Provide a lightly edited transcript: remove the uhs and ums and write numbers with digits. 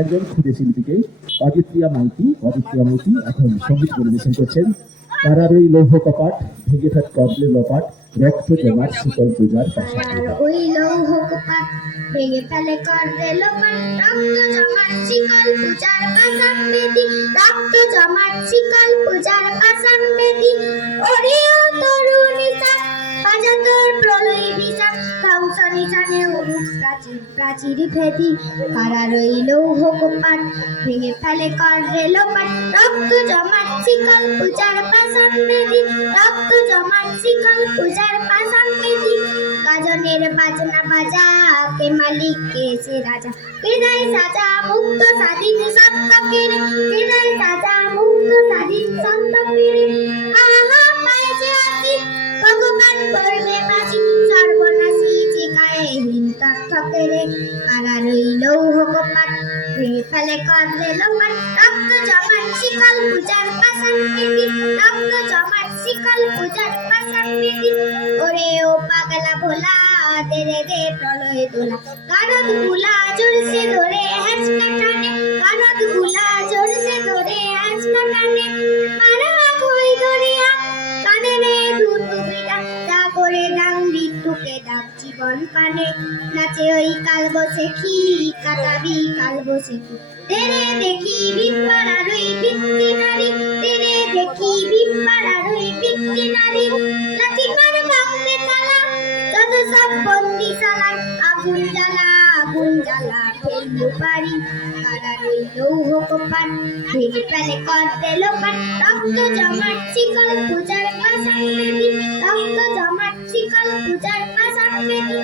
একজন ক্ষুদে শিল্পীকে অদিত্রিয়া মাইতি এখন সঙ্গীত পরিবেশন করছেন। তারার ওই লৌহ কপাট ভেঙে থাক কবলের লপাট রক্ত জমাট শীতল পূজার পাশাপাশি ওই লৌহ কপাট ভেঙে ফেলে করবে লোপাট রক্ত জমাট শিকল পূজার পাশান বেদি রক্ত জমাট শিকল পূজার পাশান বেদি ওরে ও তরুণী সাপ বাজা তোর প্রলয় বিষাদ ধ্বংস নিশানে উড়ুক প্রাচীর প্রাচীর ভেদি কারার ওই লৌহ কপাট ভেঙে ফেলে করবে লোপাট রক্ত জমাট শিকল পূজার পাশান বেদি রক্ত জমাট শিকল পূজার পাশান বেদি গাজনের বাজনা বাজা কে মালিক কে সে রাজা হৃদয় সাজা মুক্ত স্বাধীন সত্যকের হৃদয় সাজা মুক্ত স্বাধীন সত্যকের আহা পাইছে আসি ভগবান করবে বাসি সর্বনাশী চিকায়ে হীন তথ্যকের কারা রইল কপাট ভেঙে ফেলে করলে লোপাট রক্ত জমাট শিকল পূজার পাশান বেদি রক্ত জমাট শিকল পূজার পাশান বেদি ওরে ও পাগলা ভোলা তেরে দে প্রলয় তোলা গানদ গুলা জোরসে ধরে হ্যাঁচকা টানে গানদ গুলা জোরসে ধরে হ্যাঁচকা টানে মারা কই দরিয়া কানে রে দুটুকিটা যা করে দাম মৃত্যুকে দাম জীবন পানে নাচে ওই কাল বসে কি কাটাবি কাল বসে কি তেরে দেখি বিপাড়ার ওই বিক্রি নারী তেরে দেখি বিপাড়ার ওই বিক্রি নারী লাঠি মার ভাঙবে তালা যত সব বন্দি সালাম আগুন জ্বালা ফেলবো বাড়ি কারার ওই লৌহ কপাট ভেঙে ফেলে করতে লোপাট রক্ত জমাট শিকল পূজার পাশান বেদি রক্ত জমাট শিকল পূজার পাশান বেদি